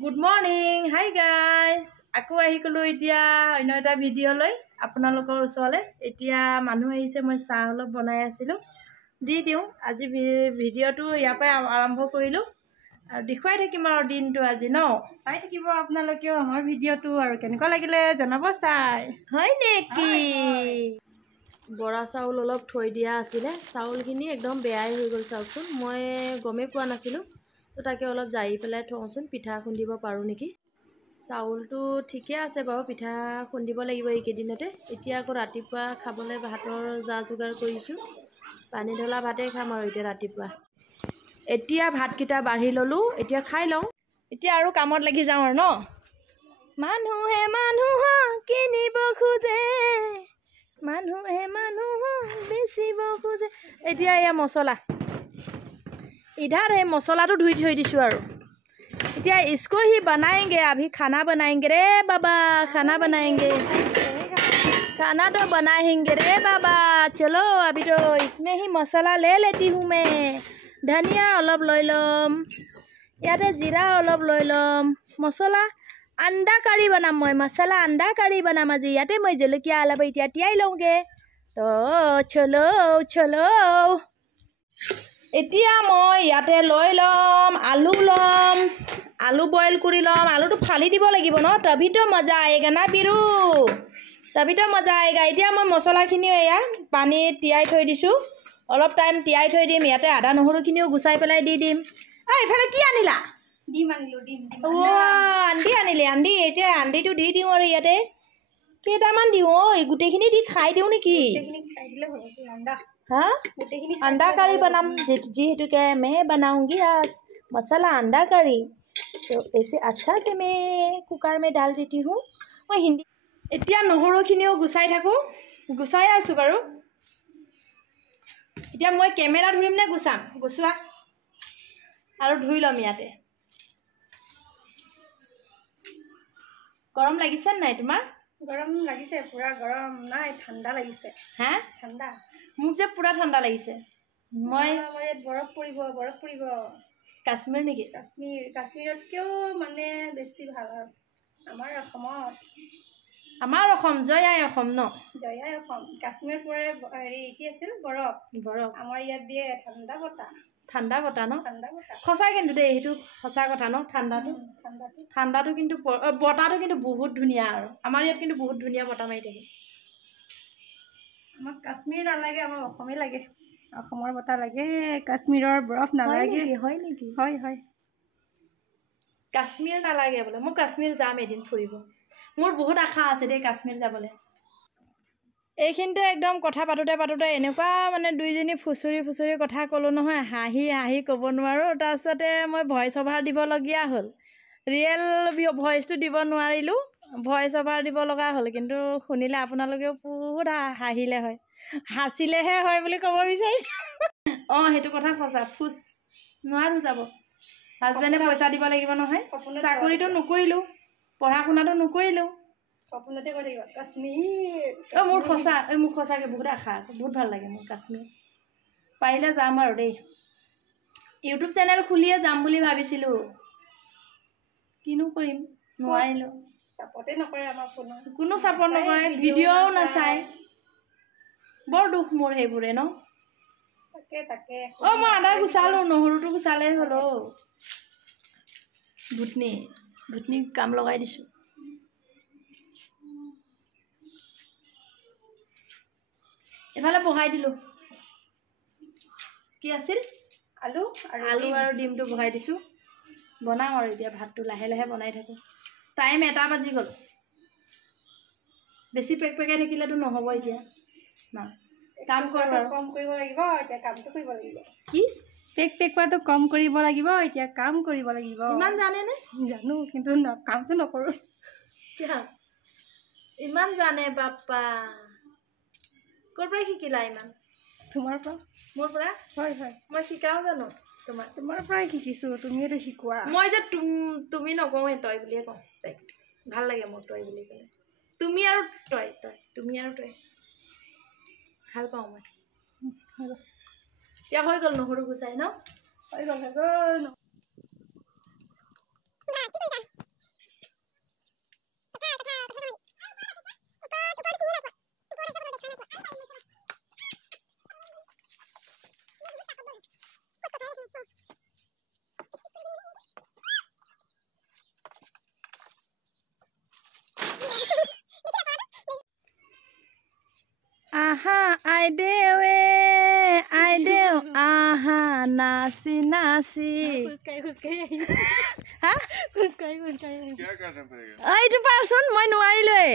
Good morning. Hi guys. Aku ahi kolo etia অন্য এটা video লৈ আপোনালোকৰ ওচৰলে এতিয়া মানুহ আহিছে মই চাহ অলপ বনাই আছিলো দি দিও আজি ভিডিওটো ইয়াৰ পৰা আৰম্ভ কৰিলো আৰু দেখুৱাই থাকিম আৰু দিনটো আজি ন চাই থাকিব আপোনালোকেও আমাৰ ভিডিওটো আৰু কেনেকুৱা লাগিলে জনাব চাই হয় নেকি বৰা চাউল অলপ থৈ দিয়া আছিলে চাউলখিনি একদম বেয়াই হৈ গল চাওকচোন মই গমে পোৱা নাছিলো তো তাকে অলপ জাৰি পেলাই থওঁচোন পিঠা খুন্দিব পাৰো নেকি চাউলটো ঠিকে আছে বাৰু পিঠা খুন্দিব লাগিব এইকেইদিনতে এতিয়া আকৌ ৰাতিপুৱা খাবলৈ ভাতৰ যা যোগাৰ কৰিছোঁ পানী ঢলা ভাতে খাম আৰু এতিয়া ৰাতিপুৱা এতিয়া ভাতকেইটা বাঢ়ি ল'লোঁ এতিয়া খাই লওঁ এতিয়া আৰু কামত লাগি যাওঁ আৰু ন মানুহে মানুহক কিনিব খোজে মানুহে মানুহক বেচিব খোজে এতিয়া এয়া মছলা इधर है मसाला तो धुई थई दिसु आरो इतिया इसको ही बनाएंगे अभी खाना बनाएंगे रे बाबा खाना बनाएंगे खाना तो बनाएंगे रे बाबा चलो अभी तो इसमें ही मसाला ले लेती हूँ मैं धनिया अलग लय लम याते जीरा अलग लय लम मसाला अंडा करी बनाम मैं मसाला अंडा करी बनाम আজি याते मैं जलकिया अलग इतिया তিয়াই लौंगे तो चलो चलो এতিয়া মই ইয়াতে লৈ লম আলু বইল কৰি লম আলুটো ফালি দিব লাগিব ন তभी तो मजा आएगा ना बिरु तभी तो मजा आएगा এতিয়া মই মছলাখিনি এয়া পানী তিয়াই থৈ দিছো অলপ টাইম তিয়াই থৈ দিম ইয়াতে আদা নহৰুখিনিও গুছাই পেলাই দি দিম এইফালে কি আনিলা ডিম আনিলো ডিম ও আন্দি এতিয়া আন্দিটো দি দিও আৰু ইয়াতে কেইটামান দিও ঐ গুটেখিনি দি খাই দিও নেকি গুটেখিনি খাই দিলে হ'ব আন্ডা हाँ अंडा करी बनाम जी हेतु के मैं बनाऊंगी आज मसाला अंडा करी तो ऐसे अच्छा से मैं कुकर में डाल देती हूँ मैं हिंदी इतना নহৰুখিনিও গুছাই থাকো গুছাই আছো বাৰু এতিয়া মই কেমেৰা ধৰিম নে গুছাম গুছুৱা আৰু ধুই লম ইয়াতে গৰম লাগিছে নাই তোমাৰ গৰম লাগিছে পুৰা গৰম নাই ঠাণ্ডা লাগিছে হ্যাঁ ঠাণ্ডা মুখ যে পুরা ঠান্ডা লাগিছে মই বরফ পড়িব কাশ্মীর নেকি কাশ্মীরত কেও মানে বেশি ভাল আমার অসম জয়াই অসম ন জয়াই অসম কাশ্মীর পরে হেৰি কি আছিল বরফ আমার ইয়াত দিয়ে ঠান্ডা বতা ন সঁচা কিন্তু দেই হেতু সঁচা কথা ন ঠান্ডাটো কিন্তু বতাটো কিন্তু বহুত ধুনিয়া আৰু আমাৰ ইয়াত কিন্তু বহুত ধুনিয়া বতা মাৰি থাকে আমাক কাশ্মীৰ নালাগে আমাৰ অসমে লাগে অসমৰ বতা লাগে কাশ্মীৰৰ বৰফ নালাগে হয় নেকি হয় কাশ্মীৰ নালাগে বলে মই কাশ্মীৰ যাম এদিন ফুৰিব মোৰ বহুত আশা আছে দে কাশ্মীৰ যাবলে এইখিনতে একদম কথা পাতোতে এনেকুৱা মানে দুইজনী ফুচুৰি কথা কলো নহয় হাঁহি ক'ব নোৱাৰো তাৰছতে মই ভয়েস ওভাৰ দিব লগিয়া হ'ল ৰিয়েল ভয়েসটো দিব নোৱাৰিলো ভয়েস ওভাৰ দিব লগা হ'ল কিন্তু শুনিলে আপোনালোকেও বহুত হাঁহিলে হয় হাসিলেহে হয় বুলি ক'ব বিচাৰিছো হেতু কথা সঁচা ফুস নোৱাৰো যাব হাজবেণ্ডে পইচা দিব লাগিব নহয় চাকৰিটো নকৰিলো পঢ়া শুনাটো নকৰিলো সপোনতে কৈ থাকিব কাশ্মীৰ মোৰ সঁচাকে বহুত আশা বহুত ভাল লাগে মোৰ কাশ্মীৰ পাৰিলে যাম আৰু দেই ইউটিউব চেনেল খুলিয়ে যাম বুলি ভাবিছিলো কিনো কৰিম নোৱাৰিলো সাপোৰ্টে নকৰে আমাৰ ফোনত কোনো সাপোৰ্ট নকৰে ভিডিঅ'ও নাচায় বৰ দুখ মোৰ হেইবোৰে ন তাকে মই আদা গুছালো নহৰুটো গুছালে হলো ঘুটনি কাম লগাই দিছো এফালে বহাই দিলো কি আছিল আলু আৰু ডিমটো বহাই দিছো বনাম আৰু এতিয়া ভাতটো লাহে বনাই থাকো টাইম 1টা বাজি গল বেছি পেকপেকাই থাকিলেতো নহব এতিয়া না কাম কৰিব কম কৰিব লাগিব এতিয়া কামটো কৰিব লাগিব কি পেকপেকটো কম কৰিব লাগিব এতিয়া কাম কৰিব লাগিব ইমান জানে নে জানো কিন্তু কামটো নকৰো কি ইমান জানে বাপ্পা কৰ পৰা শিকিলা ইমান তোমাৰ পৰা মোৰ পৰা হয় মই শিকাও জানো তোমাৰ পৰাই শিকিছো তুমিয়ে শিকোৱা মই যে তুমি নকওঁৱে তই বুলিয়ে কওঁ তাইক ভাল লাগে মোৰ তই বুলি ক'লে তুমি আৰু তই ভাল পাওঁ মই এতিয়া হৈ গ'ল নহৰু গুছাই ন হৈ গ'ল আইদেউ আহা নাচি নাচি এইটো পাৰচোন মই নোৱাৰিলোৱে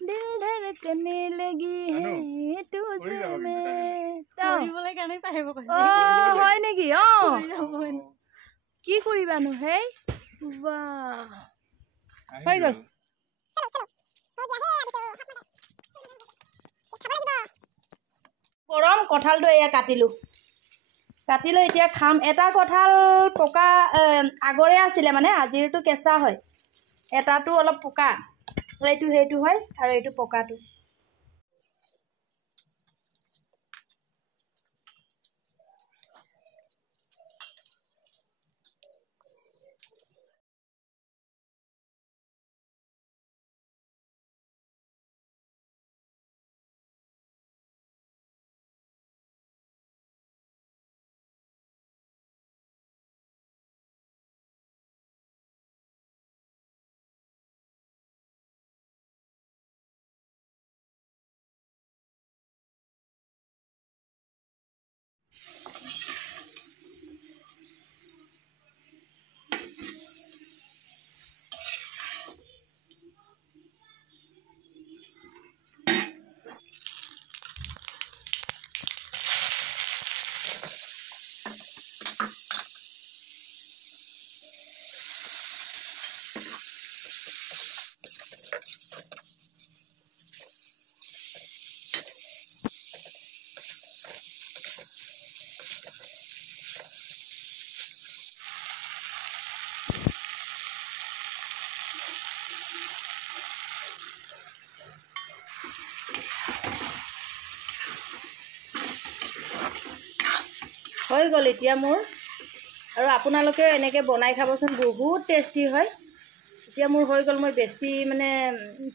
দিল ধড়কনে লगी है तुझे में কৰিবলৈ কাৰণে পাহিব কৈছে হয় নেকি কি কৰিবানো হেই বাহ হৈ গল গৰম কঁঠালটো এয়া কাটিলো এতিয়া খাম এটা কঁঠাল পকা আগৰে আছিলে মানে আজিৰটো কেঁচা হয় এটাটো অলপ পকা সেইটো হয় আৰু এইটো পকাটো হৈ গ'ল এতিয়া মোৰ আৰু আপোনালোকে এনেকৈ বনাই খাবচোন বহুত টেষ্টি হয় এতিয়া মোৰ হৈ গ'ল মই বেছি মানে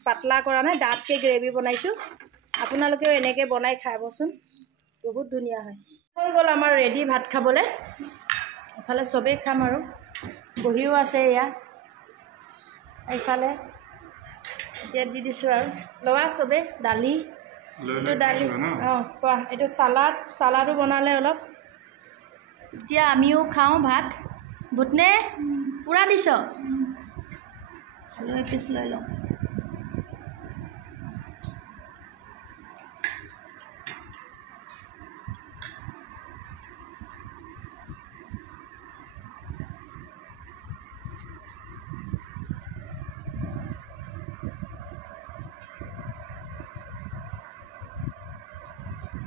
পাতলা কৰা নাই ডাঠকৈ গ্ৰেভি বনাইছোঁ আপোনালোকেও এনেকৈ বনাই খাবচোন বহুত ধুনীয়া হয় হৈ গ'ল আমাৰ ৰেডি ভাত খাবলৈ এফালে চবেই খাম আৰু বহিও আছে এয়া এইফালে এতিয়া দি দিছোঁ আৰু লোৱা চবেই দালি এইটো দালি কোৱা এইটো চালাডো বনালে অলপ এতিয়া আমিও খাওঁ ভাত বুটনে পুৰা দিছ আলু এপিচ লৈ লওঁ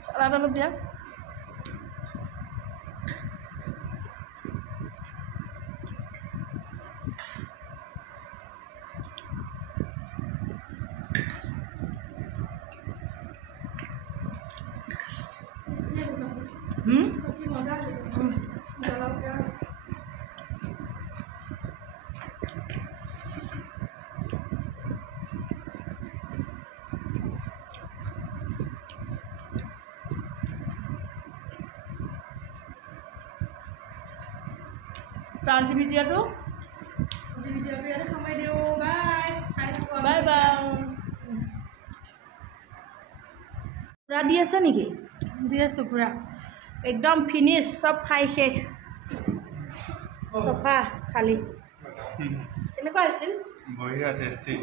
চালাড অলপ দিয়া আজি ভিডিঅ'টো ইয়াতে সময় দিওঁ বাই পুৰা দি আছে নেকি দি আছোঁ পুৰা একদম ফিনিছ চব খাই শেষ চফা খালি কেনেকুৱা হৈছিল বঢ়িয়া টেষ্টি